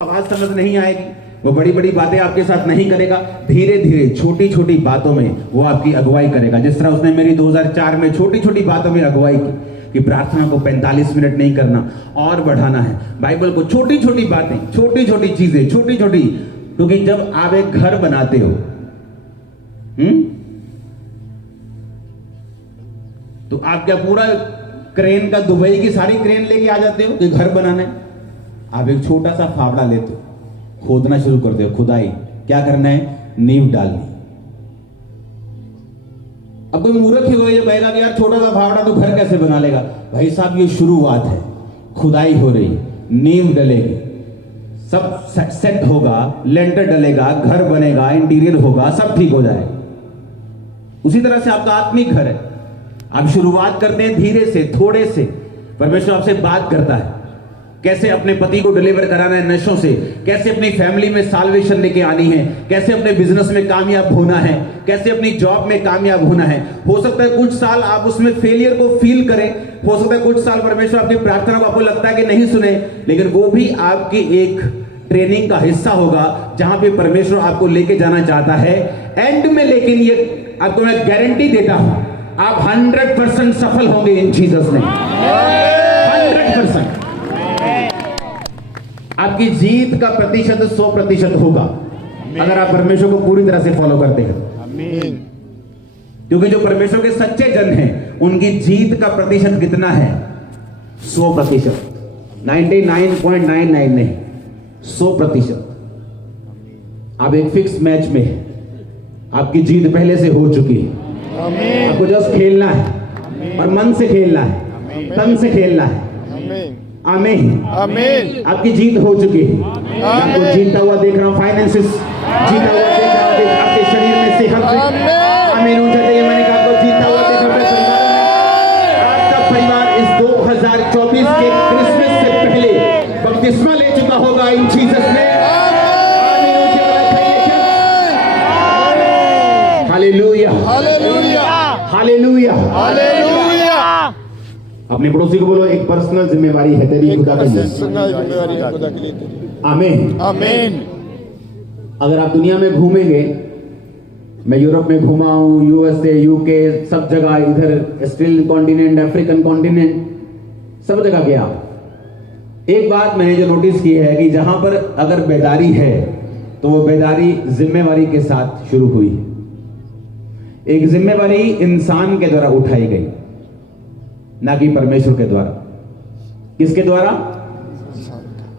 आवाज समझ नहीं आएगी, वो बड़ी बड़ी बातें आपके साथ नहीं करेगा। धीरे धीरे छोटी छोटी बातों में वो आपकी अगुवाई करेगा। जिस तरह उसने मेरी 2004 में छोटी छोटी बातों में अगुवाई की कि प्रार्थना को 45 मिनट नहीं करना और बढ़ाना है, बाइबल को छोटी छोटी बातें, छोटी छोटी चीजें, छोटी छोटी। क्योंकि जब आप एक घर बनाते हो तो आप क्या पूरा क्रेन का, दुबई की सारी क्रेन लेके आ जाते हो कि घर बनाना है? आप एक छोटा सा फावड़ा लेते हो, खोदना शुरू करते हो, खुदाई। क्या करना है? नींव डालनी। अब कोई मूर्ख ही होगा ये कहेगा कि यार छोटा सा फावड़ा तो घर कैसे बना लेगा? भाई साहब, ये शुरुआत है, खुदाई हो रही, नींव डलेगी, सब सेट होगा, लेंटर डलेगा, घर बनेगा, इंटीरियर होगा, सब ठीक हो जाएगा। उसी तरह से आपका आत्मिक घर है। आप शुरुआत करते हैं धीरे से, थोड़े से। परमेश्वर आपसे बात करता है कैसे अपने पति को डिलीवर कराना है नशों से, कैसे अपनी फैमिली में साल्वेशन लेके आनी है, कैसे अपने बिजनेस में कामयाब होना है, कैसे अपनी जॉब में कामयाब होना है। हो सकता है कुछ साल आप उसमें फेलियर को फील करें, हो सकता है कुछ साल परमेश्वर आपकी प्रार्थना को आपको लगता है कि नहीं सुने, लेकिन वो भी आपकी एक ट्रेनिंग का हिस्सा होगा जहां पे परमेश्वर आपको लेके जाना चाहता है एंड में। लेकिन ये आपको मैं गारंटी देता हूं, आप 100% सफल होंगे इन जीसस ने। 100%। आपकी जीत का प्रतिशत 100% होगा अगर आप परमेश्वर को पूरी तरह से फॉलो करते हैं। क्योंकि जो परमेश्वर के सच्चे जन हैं उनकी जीत का प्रतिशत कितना है? 100%। 99.99 नहीं, 100%। आप एक फिक्स मैच में हैं, आपकी जीत पहले से हो चुकी है। आपको जस्ट खेलना है और मन से खेलना है, तन से खेलना है। आमीन, आमीन। आपकी जीत हो चुकी है। आपको जीतता हुआ देख रहा हूं, फाइनेंसेस जीता हुआ देख रहा हूं, आपके शरीर में सेहत। आमीन हो जाते। मैंने कहा आपको जीता हुआ देख रहा हूं। आपका परिवार इस 2024 के क्रिसमस से पहले बपतिस्मा ले चुका होगा इन जीसस में। Hallelujah, hallelujah, hallelujah, hallelujah. अपने पड़ोसी को बोलो, एक पर्सनल जिम्मेवारी है तेरी खुदा के लिए। आमीन, आमीन। अगर आप दुनिया में घूमेंगे, मैं यूरोप में घूमा हूं, यूएसए, यूके, सब जगह, इधर स्टिल कॉन्टिनेंट, अफ्रीकन कॉन्टिनेंट, सब जगह गया। एक बात मैंने जो नोटिस की है कि जहां पर अगर बेदारी है तो वो बेदारी जिम्मेवारी के साथ शुरू हुई है। एक जिम्मेवारी इंसान के द्वारा उठाई गई, ना कि परमेश्वर के द्वारा। किसके द्वारा?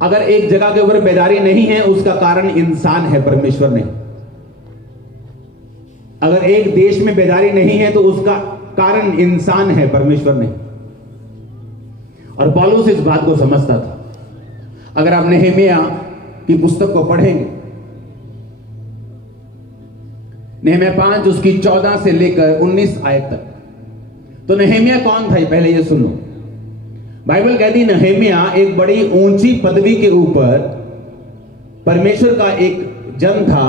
अगर एक जगह के ऊपर बेदारी नहीं है उसका कारण इंसान है, परमेश्वर नहीं। अगर एक देश में बेदारी नहीं है तो उसका कारण इंसान है, परमेश्वर नहीं। और पौलुस इस बात को समझता था। अगर आप नहमीया की पुस्तक को पढ़ेंगे, नहमीया 5 उसकी 14 से लेकर 19 आयत तक, तो नहमीया कौन था पहले ये सुनो। बाइबल कहती नहमीया एक बड़ी ऊंची पदवी के ऊपर परमेश्वर का एक जन था,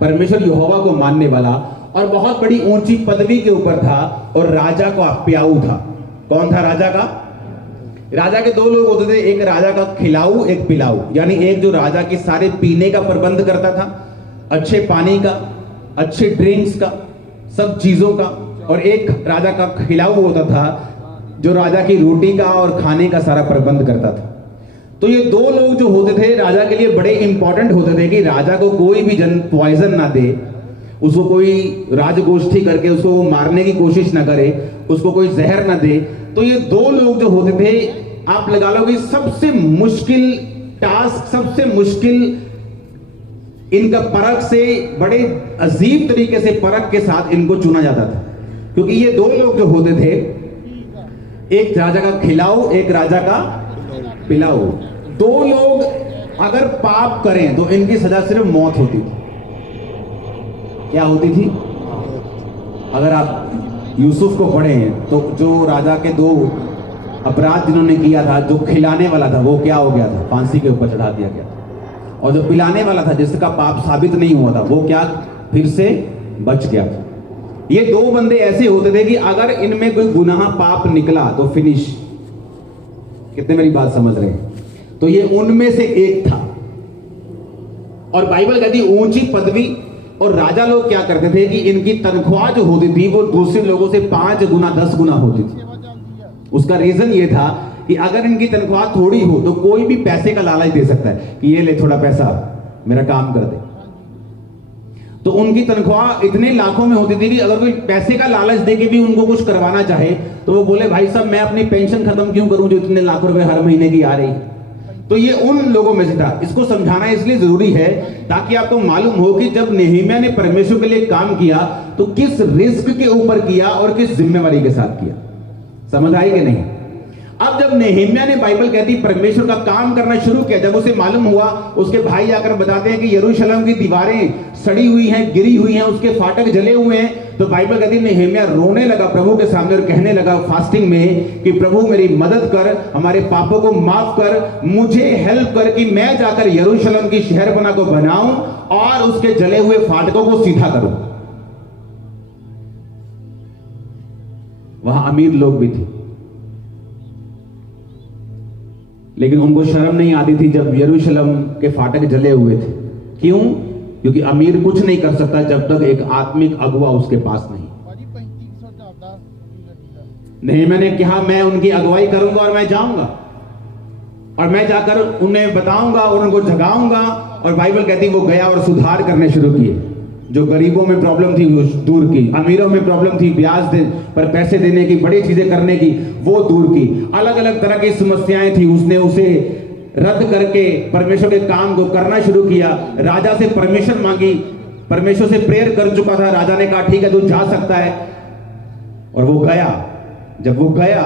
परमेश्वर यहोवा को मानने वाला, और बहुत बड़ी ऊंची पदवी के ऊपर था और राजा का प्याऊ था। कौन था राजा का? राजा के दो लोग होते थे, एक राजा का खिलाऊ, एक पिलाऊ। यानी एक जो राजा के सारे पीने का प्रबंध करता था, अच्छे पानी का, अच्छे ड्रिंक्स का, सब चीजों का, और एक राजा का खिलाऊ होता था जो राजा की रोटी का और खाने का सारा प्रबंध करता था। तो ये दो लोग जो होते थे राजा के लिए बड़े इंपॉर्टेंट होते थे कि राजा को कोई भी जन पॉइजन ना दे, उसको कोई राजगोष्ठी करके उसको वो मारने की कोशिश ना करे, उसको कोई जहर ना दे। तो ये दो लोग जो होते थे, आप लगा लो कि सबसे मुश्किल टास्क, सबसे मुश्किल, इनका परख से, बड़े अजीब तरीके से परख के साथ इनको चुना जाता था। क्योंकि ये दो लोग जो होते थे, एक राजा का खिलाऊ, एक राजा का पिलाऊ। दो लोग अगर पाप करें तो इनकी सजा सिर्फ मौत होती थी। क्या होती थी? अगर आप यूसुफ को पढ़ें तो जो राजा के दो अपराध जिन्होंने किया था, जो खिलाने वाला था वो क्या हो गया था? फांसी के ऊपर चढ़ा दिया गया था। और जो पिलाने वाला था, जिसका पाप साबित नहीं हुआ था, वो क्या फिर से बच गया था। ये दो बंदे ऐसे होते थे कि अगर इनमें कोई गुनाह पाप निकला तो फिनिश। कितने मेरी बात समझ रहे हैं? तो ये उनमें से एक था। और बाइबल कहती ऊंची पदवी। और राजा लोग क्या करते थे कि इनकी तनख्वाह जो होती थी वो दूसरे लोगों से 5 गुना 10 गुना होती थी। उसका रीजन ये था कि अगर इनकी तनख्वाह थोड़ी हो तो कोई भी पैसे का लालच दे सकता है कि ये ले थोड़ा पैसा, मेरा काम कर दे। तो उनकी तनख्वाह इतने लाखों में होती थी कि अगर कोई पैसे का लालच दे के भी उनको कुछ करवाना चाहे तो वो बोले भाई साहब मैं अपनी पेंशन खत्म क्यों करूं जो इतने लाखों रुपए हर महीने की आ रही। तो ये उन लोगों में से था। इसको समझाना इसलिए जरूरी है ताकि आपको मालूम हो कि जब नेहेमिया ने परमेश्वर के लिए काम किया तो किस रिस्क के ऊपर किया और किस जिम्मेवारी के साथ किया। समझ आई कि नहीं? अब जब नेहेमिया ने, बाइबल कहती परमेश्वर का काम करना शुरू किया, जब उसे मालूम हुआ, उसके भाई आकर बताते हैं कि यरूशलेम की दीवारें सड़ी हुई हैं, गिरी हुई हैं, उसके फाटक जले हुए हैं, तो बाइबल कहती नेहेमिया रोने लगा प्रभु के सामने और कहने लगा फास्टिंग में कि प्रभु मेरी मदद कर, हमारे पापों को माफ कर, मुझे हेल्प कर कि मैं जाकर यरूशलेम की शहरपना को बनाऊं और उसके जले हुए फाटकों को सीधा करूं। वहां अमीर लोग भी थे लेकिन उनको शर्म नहीं आती थी जब यरूशलेम के फाटक जले हुए थे। क्यों? क्योंकि अमीर कुछ नहीं कर सकता जब तक एक आत्मिक अगुवा उसके पास नहीं। नेहेमिया ने कहा मैं उनकी अगुवाई करूंगा और मैं जाऊंगा और मैं जाकर उन्हें बताऊंगा और उनको जगाऊंगा। और बाइबल कहती वो गया और सुधार करने शुरू किए। जो गरीबों में प्रॉब्लम थी वो दूर की, अमीरों में प्रॉब्लम थी ब्याज पर पैसे देने की, बड़ी चीजें करने की, वो दूर की। अलग अलग तरह की समस्याएं थी, उसने उसे रद्द करके परमेश्वर के काम को करना शुरू किया। राजा से परमिशन मांगी, परमेश्वर से प्रेयर कर चुका था, राजा ने कहा ठीक है तू जा सकता है और वो गया। जब वो गया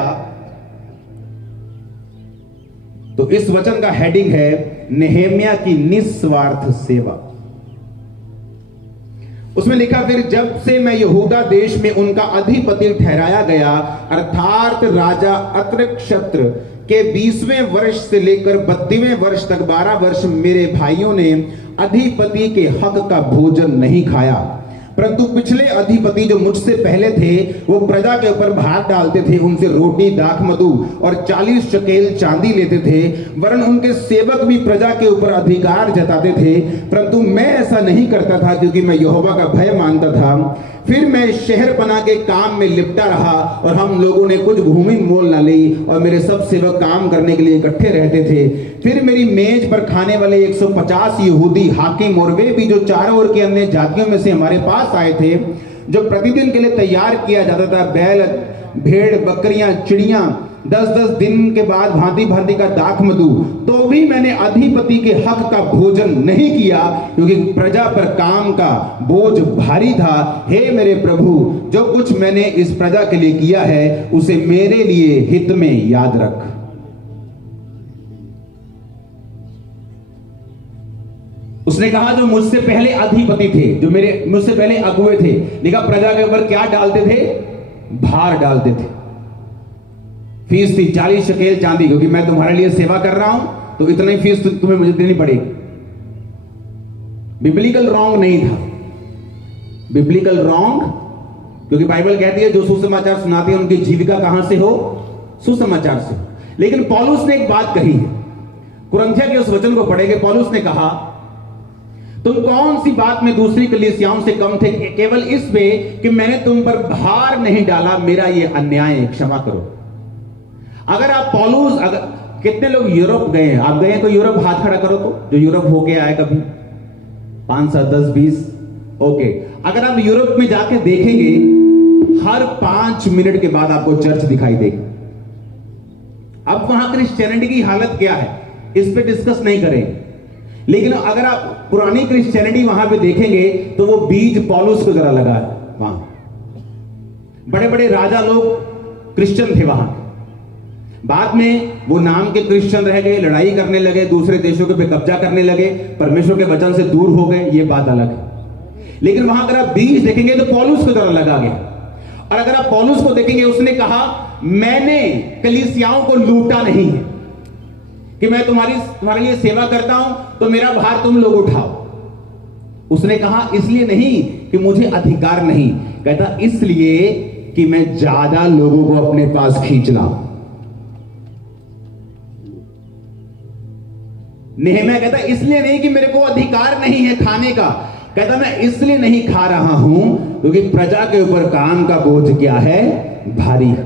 तो इस वचन का हेडिंग है नेहेमिया की निस्वार्थ सेवा। उसमें लिखा फिर जब से मैं यहूदा देश में उनका अधिपति ठहराया गया अर्थात राजा अतर्क्षत्र के 20वें वर्ष से लेकर 32वें वर्ष तक 12 वर्ष मेरे भाइयों ने अधिपति के हक का भोजन नहीं खाया, परंतु पिछले अधिपति जो मुझसे पहले थे वो प्रजा के ऊपर भार डालते थे, उनसे रोटी दाख मधु और 40 शकेल चांदी लेते थे, वरन उनके सेवक भी प्रजा के ऊपर अधिकार जताते थे, परंतु मैं ऐसा नहीं करता था क्योंकि मैं यहोवा का भय मानता था। फिर मैं शहरपना के काम में लिपटा रहा और हम लोगों ने कुछ भूमि मोल न ली और मेरे सब सेवक काम करने के लिए इकट्ठे रहते थे। फिर मेरी मेज पर खाने वाले 150 यहूदी हाकिम और वे भी जो चारों ओर की अन्य जातियों में से हमारे पास आए थे, जो प्रतिदिन के लिए तैयार किया जाता था बैल, भेड़, बकरियां, चिड़ियां, 10-10 दिन के बाद भांति भांति का दाख मधु, तो भी मैंने अधिपति के हक का भोजन नहीं किया क्योंकि प्रजा पर काम का बोझ भारी था। हे मेरे प्रभु, जो कुछ मैंने इस प्रजा के लिए किया है उसे मेरे लिए हित में याद रख। उसने कहा जो मुझसे पहले अधिपति थे, जो मुझसे पहले अगुए थे, लिखा प्रजा के ऊपर क्या डालते थे? भार डालते थे। फीस थी 40 शकेल चांदी, क्योंकि मैं तुम्हारे लिए सेवा कर रहा हूं तो इतनी फीस तुम्हें मुझे देनी पड़ेगी। बिब्लिकल रॉन्ग नहीं था, बिब्लिकल रॉन्ग, क्योंकि बाइबल कहती है जो सुसमाचार सुनाते हैं उनकी जीविका कहां से हो? सुसमाचार से। लेकिन पौलुस ने एक बात कही है, कुरिन्थियों के उस वचन को पढ़ेंगे। पौलुस ने कहा तुम कौन सी बात में दूसरी कलीसियाओं से कम थे, केवल इसमें कि मैंने तुम पर भार नहीं डाला, मेरा ये अन्याय है, क्षमा करो। अगर आप पौलुस, अगर कितने लोग यूरोप गए हैं? आप गए हैं तो यूरोप हाथ खड़ा करो तो, जो यूरोप होके आए कभी 5, 7, 10, 20, ओके। अगर आप यूरोप में जाके देखेंगे हर 5 मिनट के बाद आपको चर्च दिखाई देगी। अब वहां क्रिश्चियनिटी की हालत क्या है इस पे डिस्कस नहीं करेंगे, लेकिन अगर आप पुरानी क्रिश्चियनिटी वहां पे देखेंगे तो वो बीज पौलुस को जरा लगा है। वहां बड़े बड़े राजा लोग क्रिश्चियन थे वहां, बाद में वो नाम के क्रिश्चियन रह गए, लड़ाई करने लगे, दूसरे देशों के पे कब्जा करने लगे, परमेश्वर के वचन से दूर हो गए, ये बात अलग है। लेकिन वहां अगर आप बीज देखेंगे तो पौलुस को जरा लगा गया। और अगर आप पौलुस को देखेंगे, उसने कहा मैंने कलीसियाओं को लूटा नहीं है कि मैं तुम्हारे लिए सेवा करता हूं तो मेरा भार तुम लोग उठाओ। उसने कहा इसलिए नहीं कि मुझे अधिकार नहीं, कहता इसलिए कि मैं ज्यादा लोगों को अपने पास खींच लाऊं। नेहम्याह कहता इसलिए नहीं कि मेरे को अधिकार नहीं है खाने का, कहता मैं इसलिए नहीं खा रहा हूं क्योंकि प्रजा के ऊपर काम का बोझ क्या है, भारी है।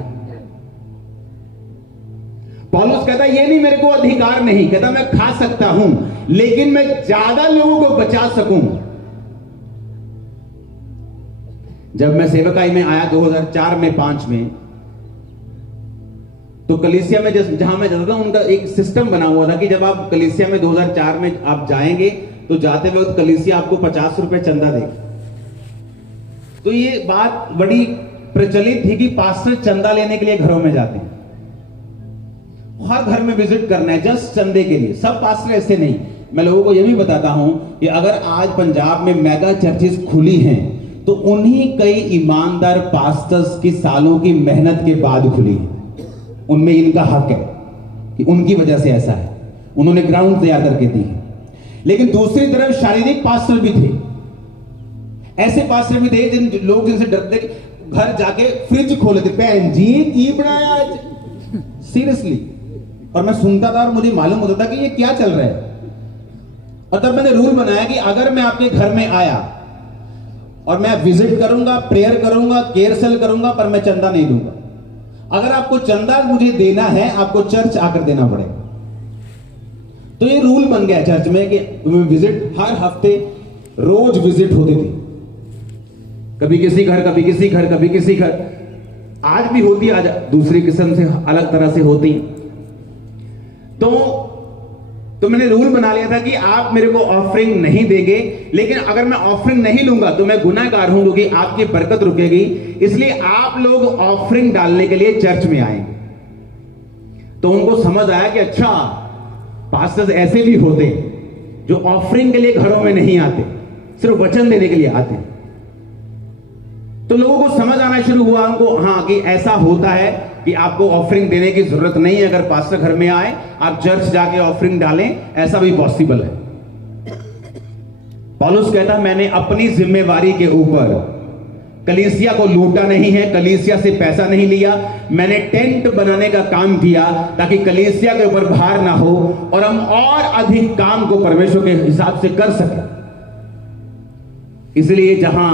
पौलुस कहता ये नहीं मेरे को अधिकार नहीं, कहता मैं खा सकता हूं लेकिन मैं ज्यादा लोगों को बचा सकूं। जब मैं सेवकाई में आया 2004 में 5 में, तो कलीसिया में जहां मैं जाता था उनका एक सिस्टम बना हुआ था कि जब आप कलीसिया में 2004 में आप जाएंगे तो जाते वक्त कलीसिया आपको 50 रुपए चंदा देगी। तो ये बात बड़ी प्रचलित थी कि पास्टर चंदा लेने के लिए घरों में जाते हैं, हर घर में विजिट करना है जस्ट चंदे के लिए। सब पास्टर ऐसे नहीं। मैं लोगों को यह भी बताता हूं कि अगर आज पंजाब में मेगा चर्चेस खुली हैं तो उन्हीं कई ईमानदार पास्टर्स की सालों की मेहनत के बाद खुली है। उनमें इनका हक है कि उनकी वजह से ऐसा है, उन्होंने ग्राउंड तैयार करके दी है। लेकिन दूसरी तरफ शारीरिक पास्टर भी थे, ऐसे पास्टर भी थे जिन लोग जिनसे डरते, घर जाके फ्रिज खोले थे, बहन जी की बनाया आज, सीरियसली। और मैं सुनता था और मुझे मालूम होता था कि ये क्या चल रहा है। और तब मैंने रूल बनाया कि अगर मैं आपके घर में आया और मैं विजिट करूंगा, प्रेयर करूंगा, केयर सेल करूंगा, पर मैं चंदा नहीं दूंगा। अगर आपको चंदा मुझे देना है आपको चर्च आकर देना पड़ेगा। तो ये रूल बन गया चर्च में कि विजिट हर हफ्ते रोज विजिट होती थी, कभी किसी घर, कभी किसी घर, कभी किसी घर। आज भी होती, आज दूसरी किस्म से अलग तरह से होती। तो मैंने रूल बना लिया था कि आप मेरे को ऑफरिंग नहीं देंगे, लेकिन अगर मैं ऑफरिंग नहीं लूंगा तो मैं गुनाहगार हूं क्योंकि आपकी बरकत रुकेगी। इसलिए आप लोग ऑफरिंग डालने के लिए चर्च में आएंगे। तो उनको समझ आया कि अच्छा पास्टर्स ऐसे भी होते हैं जो ऑफरिंग के लिए घरों में नहीं आते, सिर्फ वचन देने के लिए आते हैं। तो लोगों को समझ आना शुरू हुआ उनको, हाँ कि ऐसा होता है कि आपको ऑफरिंग देने की जरूरत नहीं है। अगर पास्टर घर में आए आप चर्च जाके ऑफरिंग डालें, ऐसा भी पॉसिबल है। पौलुस कहता मैंने अपनी जिम्मेवारी के ऊपर कलीसिया को लूटा नहीं है, कलीसिया से पैसा नहीं लिया, मैंने टेंट बनाने का काम किया ताकि कलीसिया के ऊपर भार ना हो और हम और अधिक काम को परमेश्वर के हिसाब से कर सकें। इसलिए जहां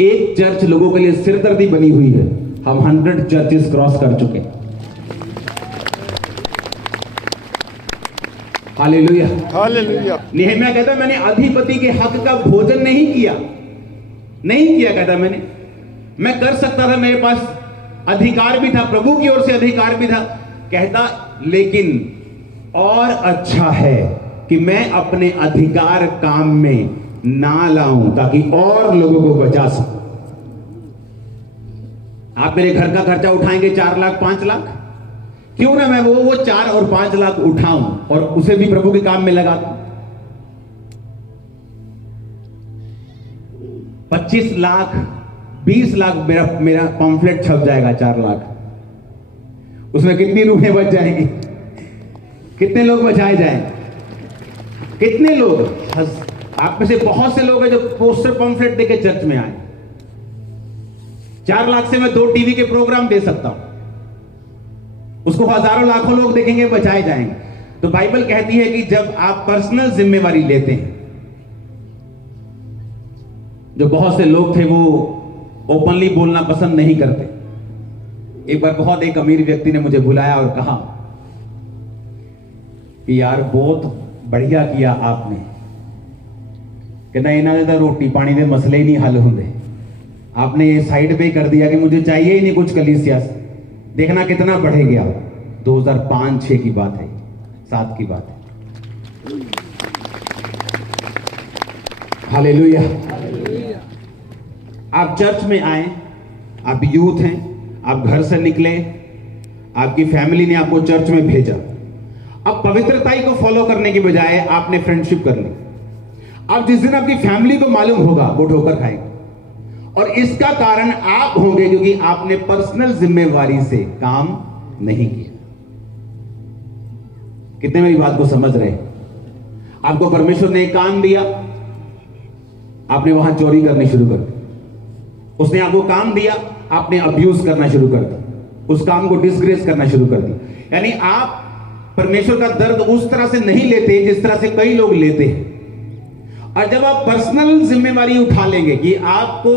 एक चर्च लोगों के लिए सिरदर्दी बनी हुई है, हम 100 चर्चेस क्रॉस कर चुके। Hallelujah, hallelujah. नेहम्याह कहता मैंने अधिपति के हक का भोजन नहीं किया, कहता मैं कर सकता था, मेरे पास अधिकार भी था, प्रभु की ओर से अधिकार भी था। कहता लेकिन और अच्छा है कि मैं अपने अधिकार काम में ना लाऊं ताकि और लोगों को बचा सकूं। आप मेरे घर का खर्चा उठाएंगे 4 लाख 5 लाख, क्यों ना मैं वो 4 और 5 लाख उठाऊं और उसे भी प्रभु के काम में लगा दूं। 25 लाख 20 लाख मेरा पॉम्फलेट छप जाएगा, 4 लाख, उसमें कितनी रूहें बच जाएंगी, कितने लोग बचाए जाएंगे, कितने लोग। आप में से बहुत से लोग हैं जो पोस्टर पॉम्फलेट देके चर्च में आए। 4 लाख से मैं 2 टीवी के प्रोग्राम दे सकता हूं, उसको हजारों लाखों लोग देखेंगे, बचाए जाएंगे। तो बाइबल कहती है कि जब आप पर्सनल जिम्मेवारी लेते हैं, जो बहुत से लोग थे वो ओपनली बोलना पसंद नहीं करते। एक बार एक अमीर व्यक्ति ने मुझे बुलाया और कहा कि यार बहुत बढ़िया किया आपने, कहना इन्होंने तो रोटी पानी के मसले ही नहीं हल होंगे, आपने ये साइड पे कर दिया कि मुझे चाहिए ही नहीं कुछ कलीसिया से। देखना कितना बढ़े गया। 2005-6 की बात है, 7 की बात है। हालेलुया। आप चर्च में आए, आप यूथ हैं, आप घर से निकले, आपकी फैमिली ने आपको चर्च में भेजा। अब पवित्रताई को फॉलो करने की बजाय आपने फ्रेंडशिप कर ली। अब जिस दिन आपकी फैमिली को मालूम होगा वो ठोकर खाएंगे, और इसका कारण आप होंगे क्योंकि आपने पर्सनल जिम्मेवारी से काम नहीं किया। कितने मेरी बात को समझ रहे? आपको परमेश्वर ने एक काम दिया, आपने वहां चोरी करनी शुरू कर दी। उसने आपको काम दिया, आपने अब्यूज करना शुरू कर दिया, उस काम को डिसग्रेस करना शुरू कर दिया। यानी आप परमेश्वर का दर्द उस तरह से नहीं लेते जिस तरह से कई लोग लेते हैं। और जब आप पर्सनल जिम्मेवारी उठा लेंगे कि आपको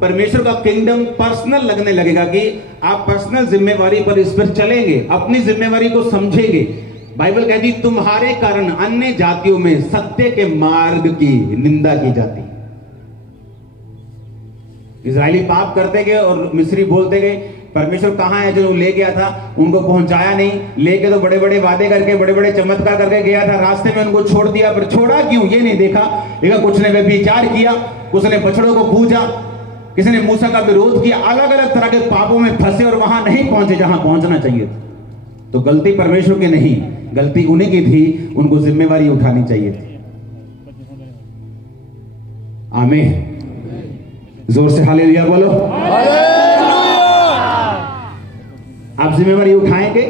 परमेश्वर का किंगडम पर्सनल लगने लगेगा, कि आप पर्सनल जिम्मेवारी पर इस पर चलेंगे, अपनी जिम्मेवारी को समझेंगे। बाइबल कहती तुम्हारे कारण अन्य जातियों में सत्य के मार्ग की निंदा की जाती। इजरायली पाप करते गए और मिस्री बोलते गए परमेश्वर कहां है जो ले गया था, उनको पहुंचाया नहीं, लेके तो बड़े बड़े वादे करके बड़े बड़े चमत्कार करके गया था, रास्ते में उनको छोड़ दिया। पर छोड़ा क्यों ये नहीं देखा। लेकिन कुछ ने व्यभिचार किया, कुछ ने बछड़ों को पूजा, किसी ने मूसा का विरोध किया, अलग अलग तरह के पापों में फंसे और वहां नहीं पहुंचे जहां पहुंचना चाहिए था। तो गलती परमेश्वर की नहीं, गलती उन्हीं की थी, उनको जिम्मेवारी उठानी चाहिए थी। आमीन। जोर से हालेलुया बोलो। आप जिम्मेवारी उठाएंगे,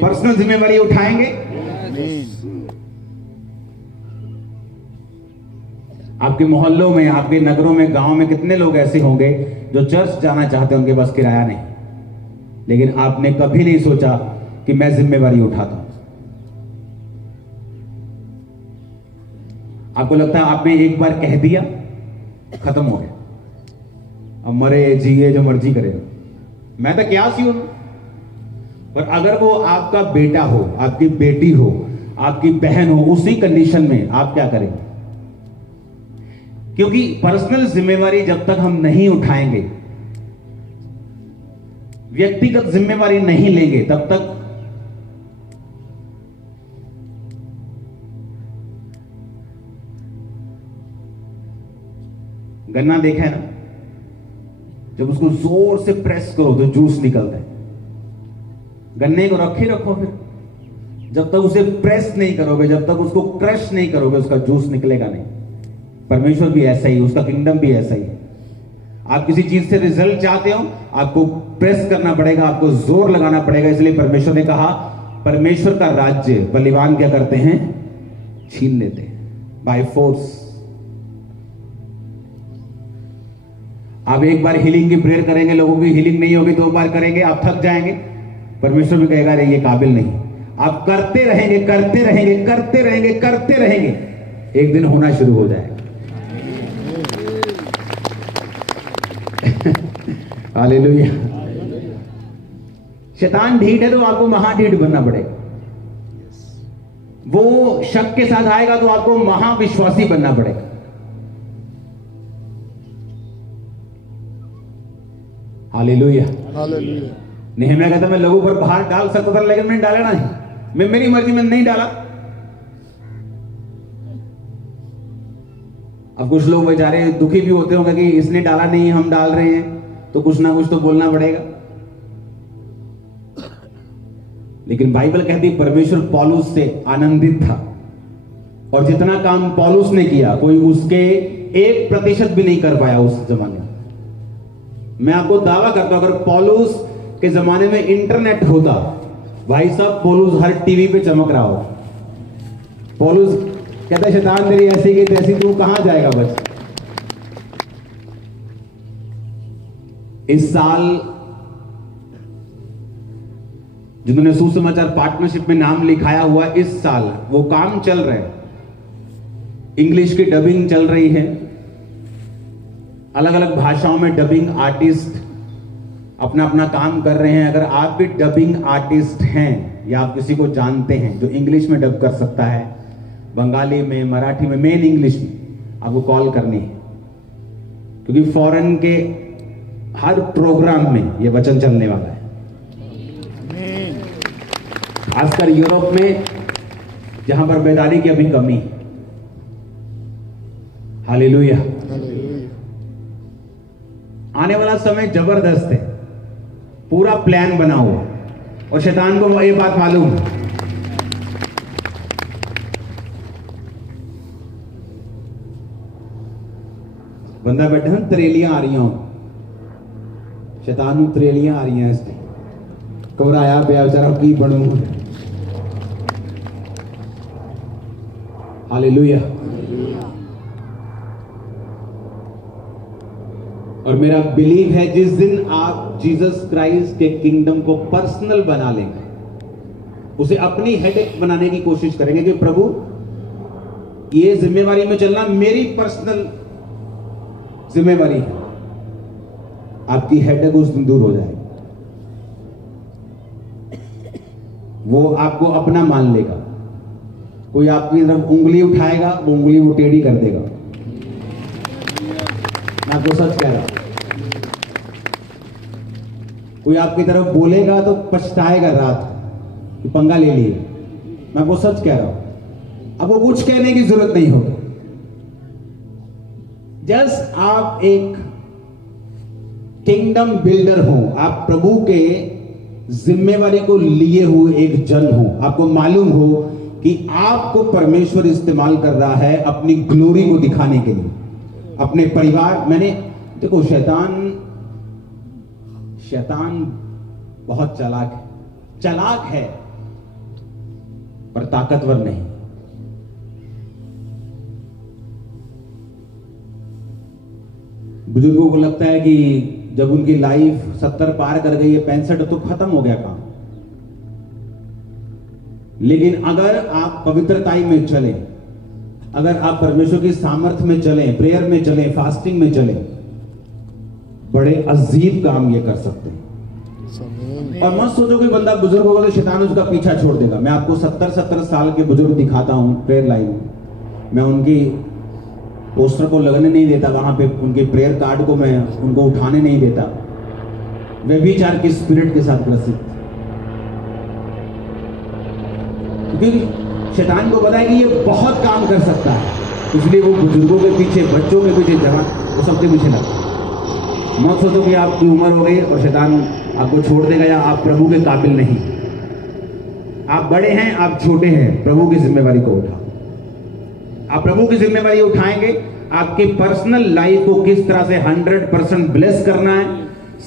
पर्सनल जिम्मेवारी उठाएंगे। आपके मोहल्लों में, आपके नगरों में, गांव में कितने लोग ऐसे होंगे जो चर्च जाना चाहते हैं, उनके पास किराया नहीं, लेकिन आपने कभी नहीं सोचा कि मैं जिम्मेवारी उठाता हूं। आपको लगता है आपने एक बार कह दिया, खत्म हो गया, अब मरे जिए जो मर्जी करे, मैं तो क्या सी हूं। पर अगर वो आपका बेटा हो, आपकी बेटी हो, आपकी बहन हो, उसी कंडीशन में आप क्या करेंगे? क्योंकि पर्सनल जिम्मेवारी जब तक हम नहीं उठाएंगे, व्यक्तिगत जिम्मेवारी नहीं लेंगे, तब तक गन्ना देखा है ना, जब उसको जोर से प्रेस करो तो जूस निकलता है। गन्ने को रखे रखो, फिर जब तक उसे प्रेस नहीं करोगे, जब तक उसको क्रश नहीं करोगे, उसका जूस निकलेगा नहीं। परमेश्वर भी ऐसा ही, उसका किंगडम भी ऐसा ही है। आप किसी चीज से रिजल्ट चाहते हो, आपको प्रेस करना पड़ेगा, आपको जोर लगाना पड़ेगा। इसलिए परमेश्वर ने कहा, परमेश्वर का राज्य बलिवान क्या करते हैं? छीन लेते हैं बाय फोर्स। आप एक बार हीलिंग की प्रेयर करेंगे, लोगों की हीलिंग नहीं होगी, 2 बार करेंगे, आप थक जाएंगे, परमेश्वर भी कहेगा अरे ये काबिल नहीं। आप करते रहेंगे, करते रहेंगे, करते रहेंगे, करते रहेंगे, एक दिन होना शुरू हो जाएगा। हालेलुया। शैतान ढीठ है तो आपको महाढीठ बनना पड़ेगा। वो शक के साथ आएगा तो आपको महाविश्वासी बनना पड़ेगा। हालेलुया। हालेलुया। नेहमिया कहता मैं लोगों पर भार डाल सकता था, लेकिन मैंने डाला नहीं, मैं मेरी मर्जी में नहीं डाला। अब कुछ लोग बेचारे दुखी भी होते होंगे कि इसने डाला नहीं, हम डाल रहे हैं, तो कुछ ना कुछ तो बोलना पड़ेगा। लेकिन बाइबल कहती परमेश्वर पौलुस से आनंदित था, और जितना काम पौलुस ने किया कोई उसके 1% भी नहीं कर पाया उस जमाने में। मैं आपको दावा करता हूं, अगर पौलुस के जमाने में इंटरनेट होता, भाई साहब पौलुस हर टीवी पे चमक रहा हो। पौलुस कहता शैतान तेरी ऐसी की तैसी, तू कहां जाएगा बस। इस साल जिन्होंने सुसमाचार पार्टनरशिप में नाम लिखाया हुआ, इस साल वो काम चल रहा है, इंग्लिश की डबिंग चल रही है, अलग अलग भाषाओं में डबिंग आर्टिस्ट अपना अपना काम कर रहे हैं। अगर आप भी डबिंग आर्टिस्ट हैं या आप किसी को जानते हैं जो इंग्लिश में डब कर सकता है, बंगाली में, मराठी में, मेन इंग्लिश में, आपको कॉल करनी है, क्योंकि फॉरेन के हर प्रोग्राम में ये वचन चलने वाला है। खासकर यूरोप में जहां पर बेदारी की अभी कमी है। हालेलुया। आने वाला समय जबरदस्त है, पूरा प्लान बना हुआ, और शैतान को ये बात मालूम है। बंदा बैठा है, त्रेलियां आ रही हो, शैतान त्रेलियां आ रही हैं, इसने घबराया पिया बेचारा की बनू। हालेलुया। और मेरा बिलीव है जिस दिन आप जीसस क्राइस्ट के किंगडम को पर्सनल बना लेंगे, उसे अपनी हेडेक बनाने की कोशिश करेंगे कि प्रभु ये जिम्मेवारी में चलना मेरी पर्सनल जिम्मेवारी है। आपकी हेडेक उस दिन दूर हो जाएगी। वो आपको अपना मान लेगा। कोई आपकी तरफ उंगली उठाएगा, वो उंगली वो टेढ़ी कर देगा। मैं आपको सच कह रहा हूं। कोई आपकी तरफ बोलेगा तो पछताएगा रात कि पंगा ले लिए। मैं आपको सच कह रहा हूं। अब वो कुछ कहने की जरूरत नहीं होगी। जस्ट आप एक किंगडम बिल्डर हो, आप प्रभु के जिम्मेवारी को लिए हुए एक जन हो। आपको मालूम हो कि आपको परमेश्वर इस्तेमाल कर रहा है अपनी ग्लोरी को दिखाने के लिए, अपने परिवार। मैंने देखो, शैतान बहुत चालाक है पर ताकतवर नहीं। बुजुर्गों को लगता है कि जब उनकी लाइफ 70 पार कर गई है, 65 तो खत्म हो गया काम। लेकिन अगर आप पवित्रताई में चलें, अगर आप परमेश्वर की सामर्थ्य में चलें, प्रेयर में चलें, फास्टिंग में चलें, बड़े अजीब काम ये कर सकते हैं। और मत सोचो कि बंदा बुजुर्ग होगा तो शैतान उसका पीछा छोड़ देगा। मैं आपको 70 साल के बुजुर्ग दिखाता हूं प्रेयर लाइन में। मैं उनकी पोस्टर को लगने नहीं देता, वहां पे उनके प्रेयर कार्ड को मैं उनको उठाने नहीं देता। व्यभिचार की स्पिरिट के साथ ग्रसित, क्योंकि शैतान को पता है कि ये बहुत काम कर सकता है, इसलिए वो बुजुर्गों के पीछे, बच्चों के पीछे, जवान, वो सबके पीछे लगता है। मत सोचो कि आपकी उम्र हो गई और शैतान आपको छोड़ देगा या आप प्रभु के काबिल नहीं। आप बड़े हैं, आप छोटे हैं, प्रभु की जिम्मेवारी को उठाओ। आप प्रभु की जिम्मेवारी उठाएंगे, आपकी पर्सनल लाइफ को किस तरह से 100% ब्लेस करना है,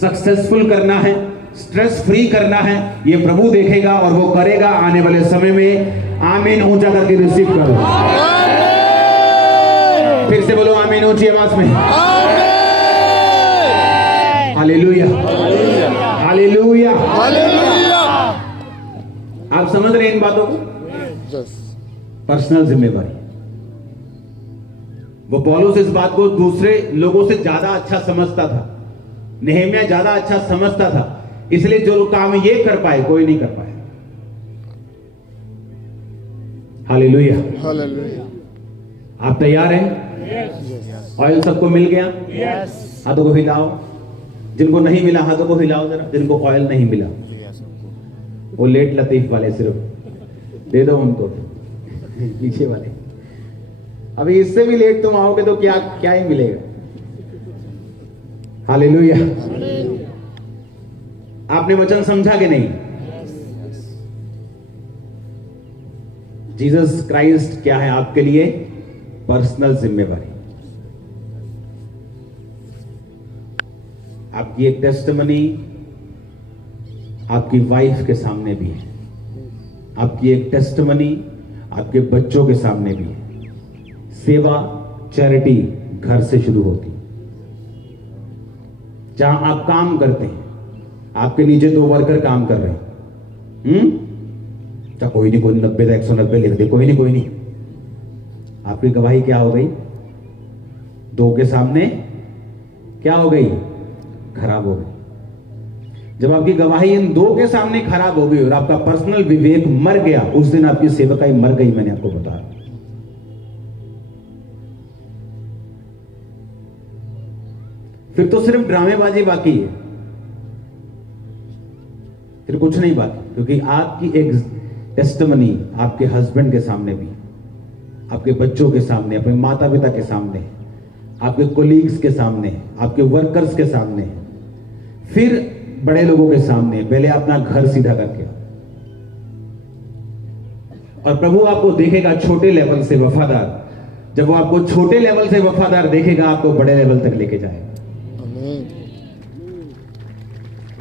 सक्सेसफुल करना है, स्ट्रेस फ्री करना है, ये प्रभु देखेगा और वो करेगा आने वाले समय में। आमीन ऊंचा करके रिसीव करो। फिर से बोलो आमीन ऊंची आवाज में। Hallelujah, hallelujah, hallelujah. आप समझ रहे हैं इन बातों को? पर्सनल जिम्मेवारी। वो पौलुस इस बात को दूसरे लोगों से ज्यादा अच्छा समझता था। नेहेमिया ज्यादा अच्छा समझता था, इसलिए जो काम ये कर पाए कोई नहीं कर पाया। Hallelujah, hallelujah. आप तैयार हैं? ऑयल सबको मिल गया? हाथों को हिलाओ। जिनको नहीं मिला हाथों को हिलाओ जरा। जिनको ऑयल नहीं मिला, वो लेट लतीफ वाले सिर्फ दे दो उनको, पीछे वाले। अभी इससे भी लेट तुम आओगे तो क्या क्या ही मिलेगा। हालेलुया। आपने वचन समझा कि नहीं? जीसस क्राइस्ट क्या है आपके लिए? पर्सनल जिम्मेवारी। आपकी एक टेस्टिमनी आपकी वाइफ के सामने भी है, आपकी एक टेस्टिमनी आपके बच्चों के सामने भी है। सेवा, चैरिटी घर से शुरू होती है। जहां आप काम करते हैं, आपके नीचे 2 वर्कर काम कर रहे हैं, तो कोई नहीं, कोई 90 था 190 लिख दे, कोई नहीं। आपकी गवाही क्या हो गई? 2 के सामने क्या हो गई? खराब हो गई। जब आपकी गवाही इन 2 के सामने खराब हो गई और आपका पर्सनल विवेक मर गया, उस दिन आपकी सेवकाई मर गई। मैंने आपको बताया। फिर तो सिर्फ ड्रामेबाजी बाकी है, फिर कुछ नहीं बाकी। क्योंकि आपकी एक टेस्टिमनी आपके हस्बैंड के सामने भी, आपके बच्चों के सामने, अपने माता पिता के सामने, आपके कोलीग्स के सामने, आपके वर्कर्स के सामने, फिर बड़े लोगों के सामने। पहले अपना घर सीधा करके, और प्रभु आपको देखेगा छोटे लेवल से वफादार। जब वो आपको छोटे लेवल से वफादार देखेगा, आपको बड़े लेवल तक लेके जाएगा।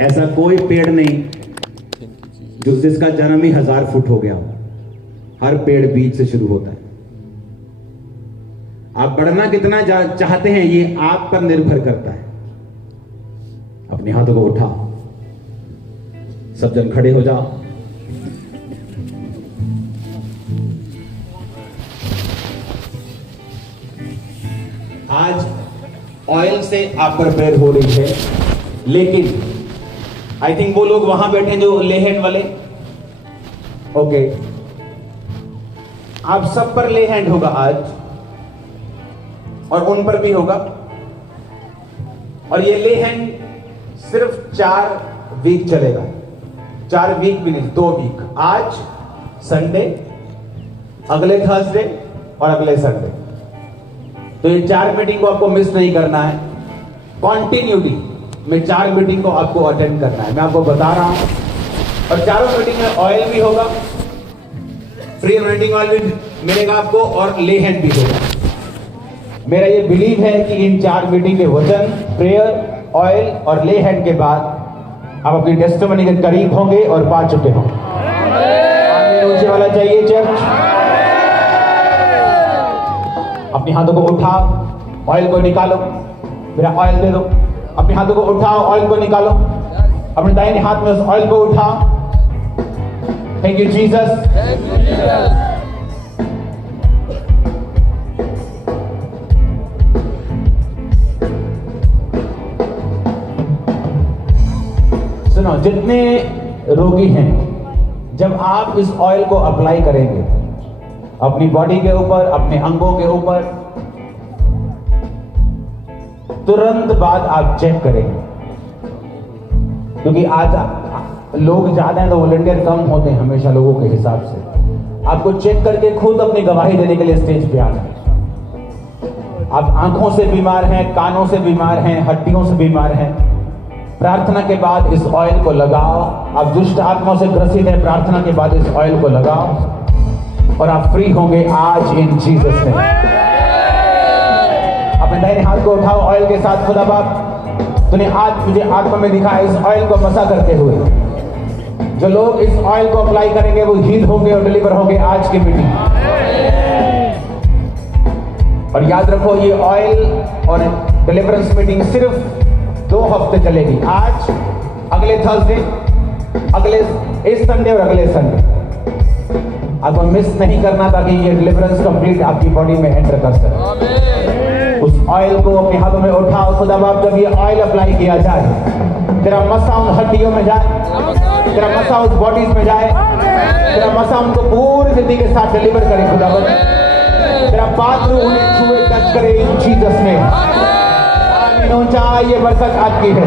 ऐसा कोई पेड़ नहीं जिसका जन्म ही 1000 फुट हो गया हो। हर पेड़ बीज से शुरू होता है। आप बढ़ना कितना चाहते हैं, ये आप पर निर्भर करता है। अपने हाथों को उठाओ, सब जन खड़े हो जाओ। आज ऑयल से आप प्रिपेयर हो रही है, लेकिन आई थिंक वो लोग वहां बैठे जो ले हैंड वाले, ओके, आप सब पर ले हैंड होगा आज और उन पर भी होगा। और ये ले हैंड सिर्फ 4 वीक चलेगा, 4 वीक भी नहीं, 2 वीक, आज संडे, अगले थर्सडे और अगले संडे। तो ये 4 मीटिंग को आपको मिस नहीं करना है, कॉन्टिन्यूटी में 4 मीटिंग को आपको अटेंड करना है, मैं आपको बता रहा हूं। और चारों मीटिंग में ऑयल भी होगा, फ्री अनॉइंटिंग ऑयल भी मिलेगा आपको और ले हैंड भी होगा। मेरा ये बिलीव है कि इन 4 मीटिंग के वचन, प्रेयर, ऑयल और ले हैंड के बाद आप अपनी टेस्टिमनी के करीब होंगे और पा चुके होंगे। नीचे वाला चाहिए चर्च, अपने हाथों को उठाओ, ऑयल को निकालो, मेरा ऑयल दे दो। अपने हाथों को उठाओ, ऑयल को निकालो, अपने दाहिने हाथ में उस ऑयल को उठाओ। Thank you Jesus. सुनो, जितने रोगी हैं, जब आप इस ऑयल को अप्लाई करेंगे अपनी बॉडी के ऊपर, अपने अंगों के ऊपर, तुरंत बाद आप चेक करेंगे, क्योंकि आज लोग ज्यादा हैं तो वॉलंटियर कम होते हैं हमेशा लोगों के हिसाब से। आपको चेक करके खुद अपनी गवाही देने के लिए स्टेज पे आना है। आप आंखों से बीमार हैं, कानों से बीमार हैं, हड्डियों से बीमार हैं, प्रार्थना के बाद इस ऑयल को लगाओ। आप दुष्ट आत्माओं से ग्रसित हैं, प्रार्थना के बाद इस ऑयल को लगाओ और आप फ्री होंगे आज इन जीसस नेम। अपने दाहिने हाथ को उठाओ ऑयल के साथ। खुदा बाप, तूने आज मुझे आत्मा में दिखा इस ऑयल को मसा करते हुए। जो लोग इस ऑयल को अप्लाई करेंगे वो हील होंगे और डिलीवर होंगे आज की मीटिंग। और याद रखो, ये ऑयल और डिलीवरेंस मीटिंग सिर्फ 2 हफ्ते चलेगी, आज, अगले थर्सडे, अगले इस संडे और अगले संडे। आपको मिस नहीं करना ताकि ये डिलीवरेंस कंप्लीट आपकी बॉडी में एंटर कर सके। उस ऑयल को अपने हाथों में उठाओ। खुदा बाप, जब ये ऑयल अप्लाई किया जाए, तेरा मसा उन हड्डियों में जाए, तेरा मसा उस बॉडीज में जाए, तेरा मसा उनको पूरी जिंदगी के साथ डिलीवर करे। खुदा बाप, तेरा पात्र उन्हें छुए, टच करे इन जीसस में। ये बरकत आपकी है।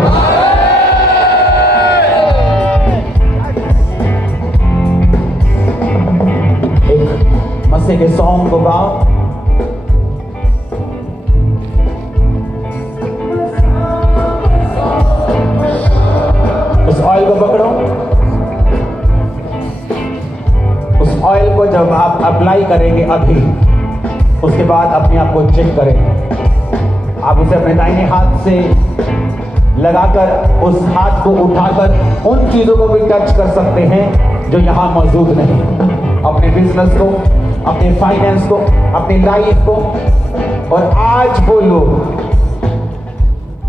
एक मस्से के सॉन्ग को गाओ। उस ऑयल को पकड़ो। उस ऑयल को जब आप अप्लाई करेंगे अभी, उसके बाद अपने आप को चेक करेंगे। आप उसे अपने दाहिने हाथ से लगाकर उस हाथ को उठाकर उन चीजों को भी टच कर सकते हैं जो यहां मौजूद नहीं। अपने बिजनेस को, अपने फाइनेंस को, अपनी लाइफ को। और आज वो लोग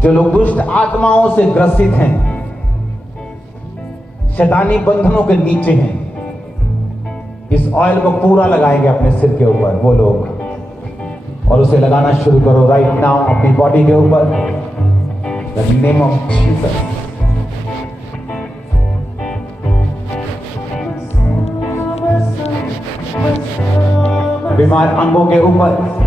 जो लोग दुष्ट आत्माओं से ग्रसित हैं, शैतानी बंधनों के नीचे हैं, इस ऑयल को पूरा लगाएंगे अपने सिर के ऊपर वो लोग। और उसे लगाना शुरू करो राइट नाउ अपनी बॉडी के ऊपर, द नेम ऑफ जीसस। बीमार अंगों के ऊपर,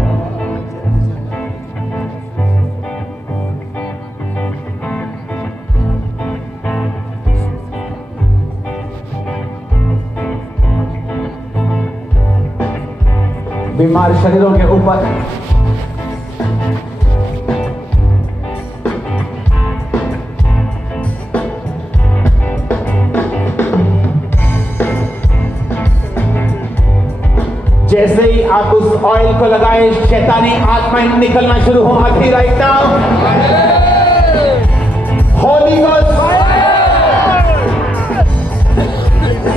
बीमार शरीरों के ऊपर, जैसे ही आप उस ऑयल को लगाए, शैतानी आत्माएं निकलना शुरू हो। अभी राइट नाउ होली गोस्ट,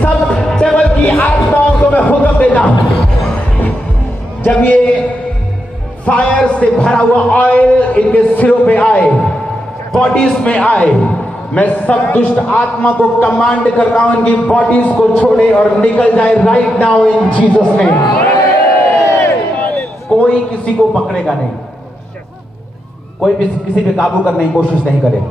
सब डेविल की आत्माओं को मैं हुक्म देता हूं, जब ये फायर से भरा हुआ ऑयल इनके सिरों पे आए, बॉडीज में आए, मैं सब दुष्ट आत्मा को कमांड करता हूं इनकी बॉडीज को छोड़े और निकल जाए right now in Jesus name. कोई किसी को पकड़ेगा नहीं। कोई भी किसी पे काबू करने की कोशिश नहीं करेगा।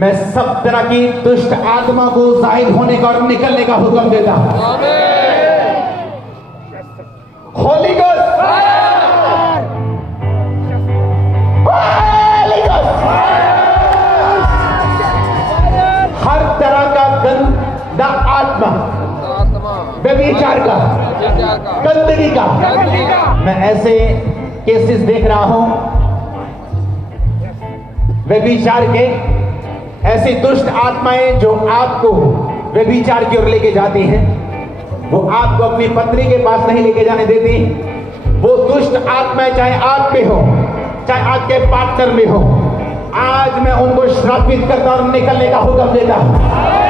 मैं सब तरह की दुष्ट आत्मा को जाहिर होने का और निकलने का हुक्म देता हूं। होली गोस्ट, हर तरह का गंदा आत्मा, व्यभिचार का, गंदगी का, मैं ऐसे केसेस देख रहा हूं व्यभिचार के, ऐसी दुष्ट आत्माएं जो आपको व्यभिचार की ओर लेके जाती हैं, वो आपको अपनी पत्नी के पास नहीं लेके जाने देती। वो दुष्ट आत्माएं चाहे आप में हो, चाहे आपके पार्टनर में हो, आज मैं उनको श्रापित करता और निकलने का हुक्म देता हूं।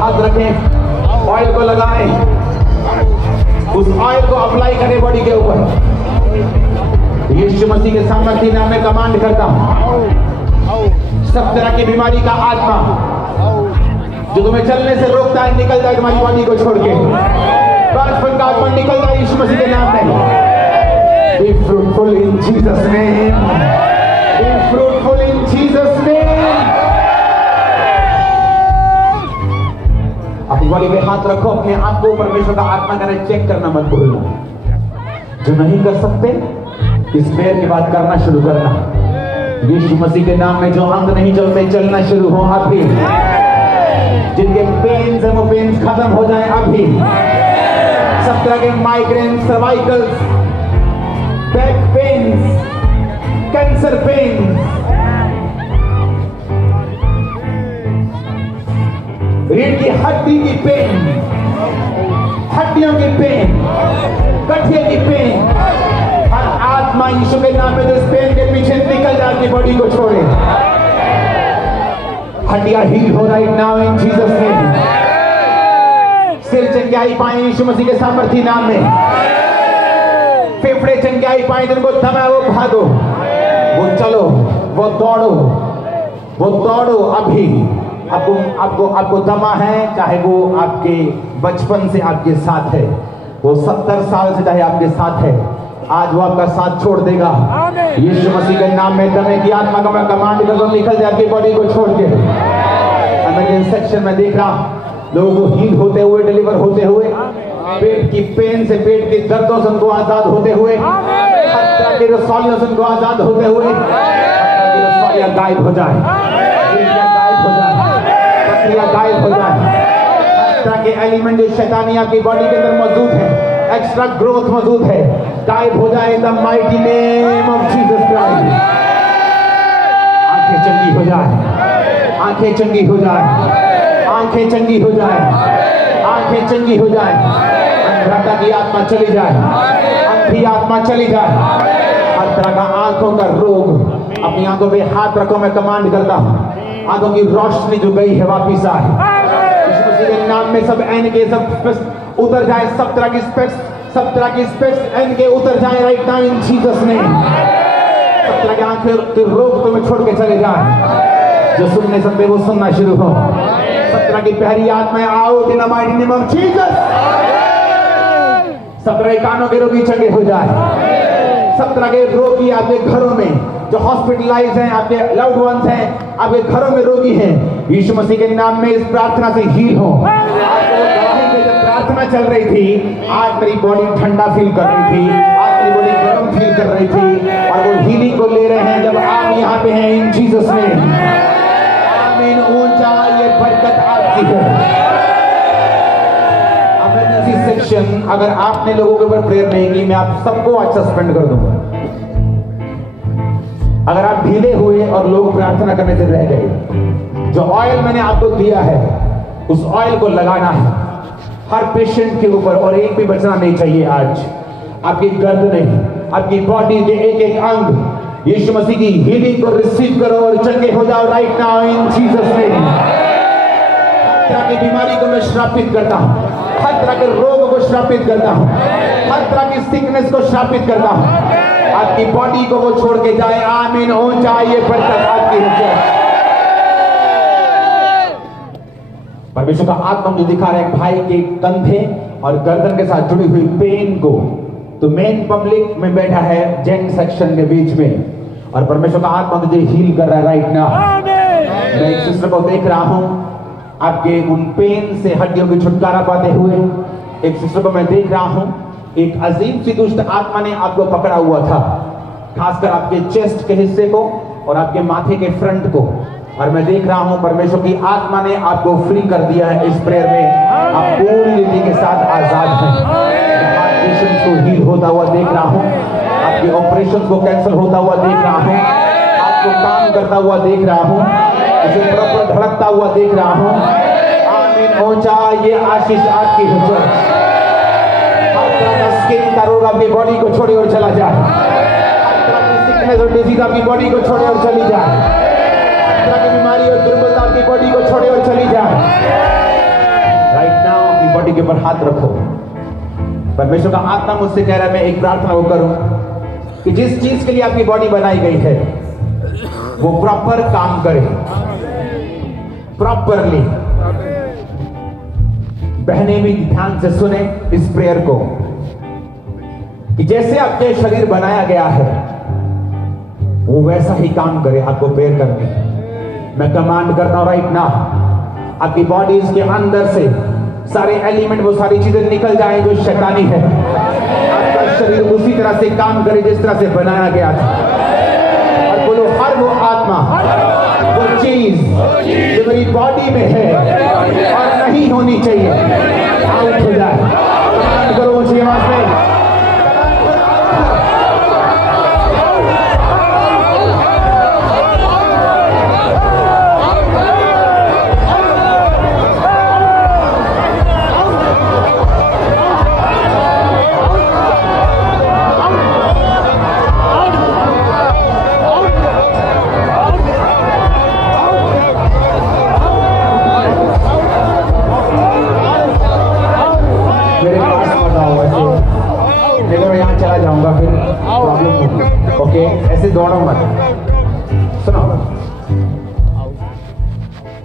हाथ रखें, ऑयल को लगाएं, उस ऑयल को अप्लाई करें बॉडी के ऊपर। यीशु मसीह के सामर्थ्य नाम में कमांड करता हूं, सब तरह की बीमारी का आत्मा जो तुम्हें चलने से रोकता है निकल जाए तुम्हारी बॉडी को छोड़ के। बचपन का आत्मा निकल जाए यीशु मसीह के नाम में। Be fruitful in Jesus' name. Be fruitful in Jesus' name. अपनी बॉडी पे हाथ रखो, अपने आप को परमेश्वर का आत्मा करे, चेक करना मत भूलना। जो नहीं कर सकते इस प्रेयर के बाद करना शुरू करना। यीशु मसीह के नाम में जो अंग नहीं चलते चलना शुरू हो अभी। जिनके पेन्स है वो पेन्स खत्म हो जाए अभी। सब तरह के migraine, cervicals, back pains, cancer pains, रीढ़ की हड्डी की पेन, हड्डियों की पेन, गठिया की पेन, हर आत्मा यीशु के नाम में जो इस पेन के पीछे निकल जाती बॉडी को छोड़े। हड्डियां हील हो right now in Jesus name. सिर चंगाई पाए यीशु मसीह के सामर्थ्य नाम में। फेफड़े चंगाई पाए, जिनको दम है वो भागो, वो चलो, वो दौड़ो अभी। आपको दमा है, चाहे वो आपके बचपन से आपके साथ है, वो 70 साल से चाहे आपके साथ है, आज वो आपका साथ छोड़ देगा यीशु मसीह के नाम में। दमे की आत्मा का मैं कमांड कर दूं, निकल जाए आपकी बॉडी को छोड़ के। इमरजेंसी सेक्शन में देख रहा लोगों को हील होते हुए, डिलीवर होते हुए, पेट की पेन से, पेट की दर्दों से उनको आजाद होते हुए, हर तरह की रसौलियों से उनको आजाद होते हुए, रसौलियां गायब हो जाए, गायब हो जाए। तरह के एलिमेंट जो शैतानी आपकी बॉडी के अंदर मौजूद है, एक्स्ट्रा ग्रोथ मौजूद है, गायब हो जाए in the mighty name of Jesus Christ. आंखें चंगी हो जाए, आंखें चंगी हो जाए, आंखें चंगी हो जाए, आंखें चंगी हो जाए। अंधता की आत्मा चली जाए, अंधी आत्मा चली जाए। हर तरह का आंखों का रोग, अपनी आंखों पे हाथ रखो, मैं कमांड करता हूं, आंखों की रोशनी जो गई है वापिस आए यीशु मसीह के नाम में। सब एन के सब उतर जाए, सब तरह की स्पेक्स एन के उतर जाए right now in Jesus name. सब तरह के आंखें के रोग तुम्हें छोड़ के चले जाए, जो सुनने सकते वो सुनना शुरू हो। सब तरह की पहली आत्माएं आओ in the mighty name of Jesus. सब तरह के कानों के रोगी चंगे हो जाए। सब तरह के रोगी आपके घरों में जो हॉस्पिटलाइज हैं, आपके लव्ड वंस हैं, आपके घरों में रोगी हैं, यीशु मसीह के नाम में इस प्रार्थना से हील हो। जब प्रार्थना चल रही थी, आज मेरी बॉडी ठंडा फील कर रही थी, आज मेरी बॉडी गर्म फील कर रही थी, और वो हीलिंग को ले रहे हैं जब आप यहाँ पे हैं इन जीसस नेम। आमीन। ऊंचा ये बरकत आपकी है। इमरजेंसी सेक्शन, अगर आपने लोगों के ऊपर प्रेयर नहीं की, मैं आप सबको आज सस्पेंड कर दूंगा। अगर आप ढीले हुए और लोग प्रार्थना करने से रह गए, जो ऑयल मैंने आपको दिया है उस ऑयल को लगाना है हर पेशेंट के ऊपर, और एक भी बचना नहीं चाहिए। आज आपकी गर्दनें, आपकी बॉडी के एक एक अंग यीशु मसीह की हीलिंग को रिसीव करो और चंगे हो जाओ right now in Jesus name. हर तरह की बीमारी को मैं श्रापित करता हूं, हर तरह के रोग को श्रापित करता हूं, हर तरह की सिकनेस को श्रापित करता हूं। आपकी बॉडी को वो छोड़ के जाए। आमीन। हो जाए बरकत आपकी हो जाए। परमेश्वर का आत्मा मुझे दिखा रहा है भाई के कंधे और गर्दन के साथ जुड़ी हुई पेन को, तो मेन पब्लिक में बैठा है जेंट सेक्शन के बीच में, और परमेश्वर का आत्मा मुझे हील कर रहा है राइट नाउ। मैं एक सिस्टर को देख रहा हूं आपके उन पेन से हड्डियों की छुटकारा पाते हुए। एक सिस्टर को मैं देख रहा हूं, एक अजीब सी दुष्ट आत्मा ने आपको पकड़ा हुआ था, खासकर आपके चेस्ट के हिस्से को और आपके माथे के फ्रंट को, और मैं देख रहा हूं परमेश्वर की आत्मा ने आपको फ्री कर दिया है। इस प्रेयर में आप पूरी रीति के साथ आजाद हैं। ऑपरेशन को हील होता हुआ देख रहा हूं, आपके ऑपरेशन को कैंसिल होता हुआ देख रहा हूं, आपको काम करता हुआ देख रहा हूं, उसे प्रॉपर धड़कता हुआ देख रहा हूं। आमीन। हो जाए ये आशीष आपकी हो जाए। स्किन का रोग आपकी बॉडी को छोड़े और चला जाए। हर तरह की सिकनेस और डिजीज आपकी बॉडी को छोड़े और चली जाए। हर तरह की बीमारी और दुर्बलता आपकी बॉडी को छोड़े और चली जाए। बॉडी के ऊपर हाथ रखो। परमेश्वर का आत्मा मुझसे कह रहा है मैं एक प्रार्थना वो करूं कि जिस चीज के लिए आपकी बॉडी बनाई गई है वो प्रॉपर काम करे, प्रॉपरली। बहने भी ध्यान से सुने इस प्रेयर को कि जैसे आपके शरीर बनाया गया है वो वैसा ही काम करे आपको प्रेयर करने। मैं कमांड करता हूं राइट नाउ आपकी बॉडीज के अंदर से सारे एलिमेंट, वो सारी चीजें निकल जाए जो शैतानी है। आपका शरीर उसी तरह से काम करे जिस तरह से बनाया गया था। और बोलो हर वो आत्मा, वो चीज जो मेरी बॉडी में है और नहीं होनी चाहिए, आउट हो जाए। कमांड करो ऊंची आवाज में। जाऊंगा फिर प्रॉब्लम होगी। ओके, ऐसे दौड़ो मत। सुनो,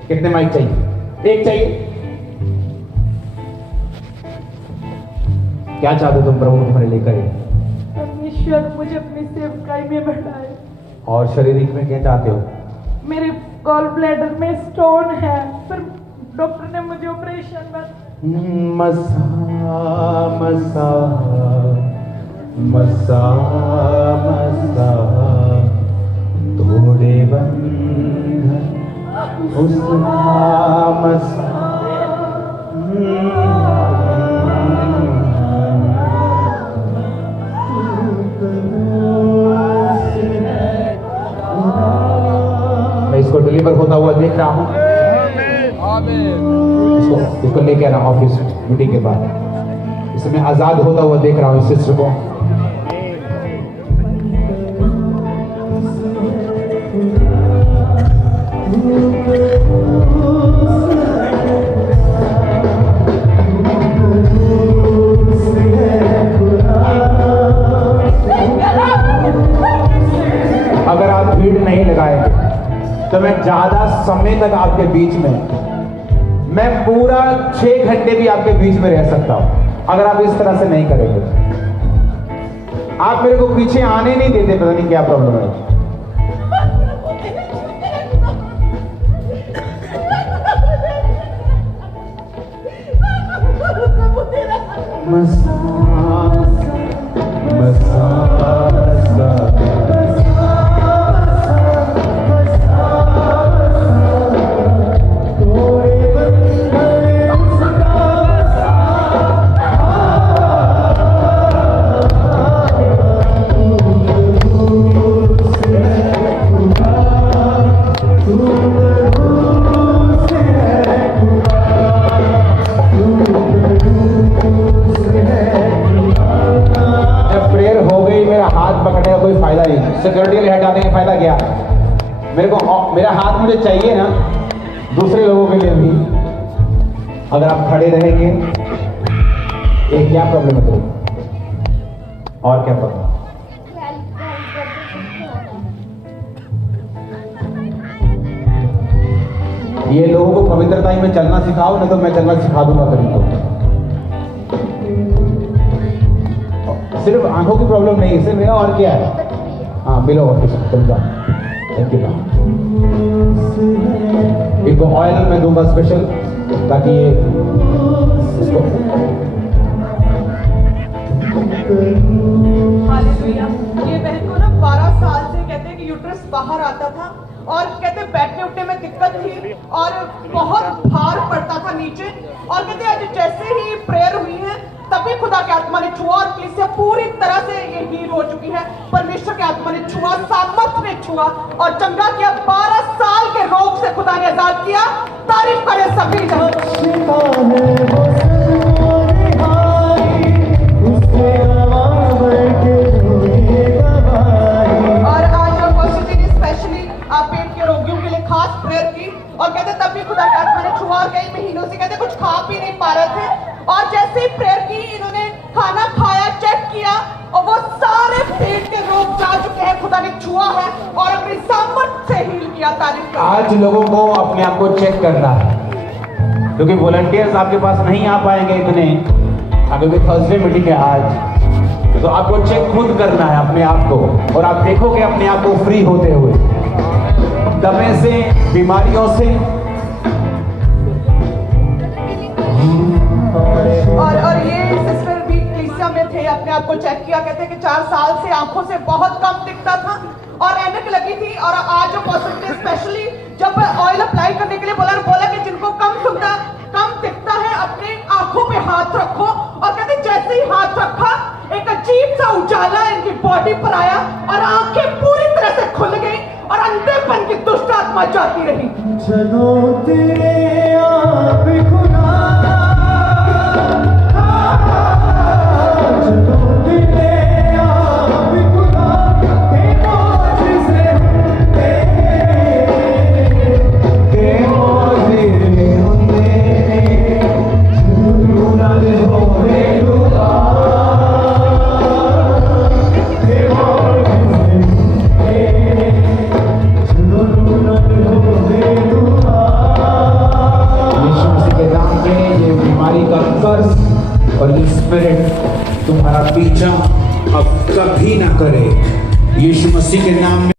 कितने माइक चाहिए? एक चाहिए। क्या चाहते तुम प्रभु तुम्हारे लेकर? परमेश्वर मुझे अपनी सेवकाई में बढ़ाए। और शारीरिक में क्या चाहते हो? मेरे गॉल ब्लैडर में स्टोन है, पर डॉक्टर ने मुझे ऑपरेशन मसा मसा मसा मसा तोड़े बंधन उसका मसा। मैं इसको डिलीवर होता हुआ देख रहा हूँ। इसको लेके आना ऑफिस मीटिंग के बाद। इसमें आजाद होता हुआ देख रहा हूँ इस सिस्टर को। अगर आप भीड़ नहीं लगाएंगे तो मैं ज्यादा समय तक आपके बीच में, मैं पूरा 6 घंटे भी आपके बीच में रह सकता हूं अगर आप इस तरह से नहीं करेंगे। आप मेरे को पीछे आने नहीं देते, पता नहीं क्या प्रॉब्लम है। मसा मसा सिक्योरिटी के हटाने का फायदा क्या? मेरे को मेरा हाथ मुझे चाहिए ना दूसरे लोगों के लिए भी। अगर आप खड़े रहेंगे, एक क्या प्रॉब्लम है तो और क्या प्रॉब्लम? ये लोगों को पवित्रता में चलना सिखाओ, नहीं तो मैं चलना सिखा दूंगा कभी को। सिर्फ आंखों की प्रॉब्लम नहीं है, सिर्फ मेरा और क्या है? हाँ मिलो ऑफिस चल जाओ। Thank you. इनको ऑयल मैं दूंगा स्पेशल, ताकि ये इसको। हालेलुया। ये बहन को ना 12 साल से कहते हैं कि यूट्रस बाहर आता था और कहते बैठने उठने में दिक्कत थी और बहुत भार पड़ता था नीचे। और कहते आज जैसे ही प्रेयर हुई है तभी खुदा के आत्मा ने छुआ और कलीसिया पूरी तरह से ये हील हो चुकी है। परमेश्वर के आत्मा ने छुआ, सामर्थ ने छुआ और चंगा किया। 12 साल के रोग से खुदा ने आजाद किया। तारीफ करें सभी जन। और आज हम पॉजिटिव स्पेशली आप पेट के रोगियों के लिए खास प्रेयर की और कहते तभी खुदा के आत्मा ने छुआ और कई महीनों से कहते कुछ खा पी नहीं पा रहे थे और छुआ है और अपनी सामर्थ से हील किया। तारीफ करो। आज लोगों को अपने आप को चेक करना है, क्योंकि वॉलंटियर्स आपके पास नहीं आ पाएंगे इतने, क्योंकि थर्सडे मीटिंग है आज, तो आपको चेक खुद करना है अपने आप को, और आप देखोगे अपने आप को फ्री होते हुए दमे से, बीमारियों से। और ये सिस्टर भी कलीसिया में थे, अपने आप को चेक किया, कहते हैं कि 4 साल से आंखों से बहुत कम दिखता था और ऐनक लगी थी, और आज जो पॉसिटिव स्पेशली जब ऑयल अप्लाई करने के लिए बोला कि जिनको कम दिखता है अपने आंखों पे हाथ रखो, और कहते जैसे ही हाथ रखा एक अजीब सा उजाला इनकी बॉडी पर आया और आंखें पूरी तरह से खुल गई और अंधेपन की दुष्ट आत्मा जाती रही। चलो तेरे आप खुदा, चलो तेरे आप खुदा, के मौजूद होंदे, के मौजूद होंदे, चलो नाल होवे खुदा, के मौजूद होंदे, चलो नाल होवे खुदा। यीशु मसीह के नाम में ये बीमारी का कर्ज और ये स्पिरिट तुम्हारा पीछा अब कभी ना करे, यीशु मसीह के नाम में।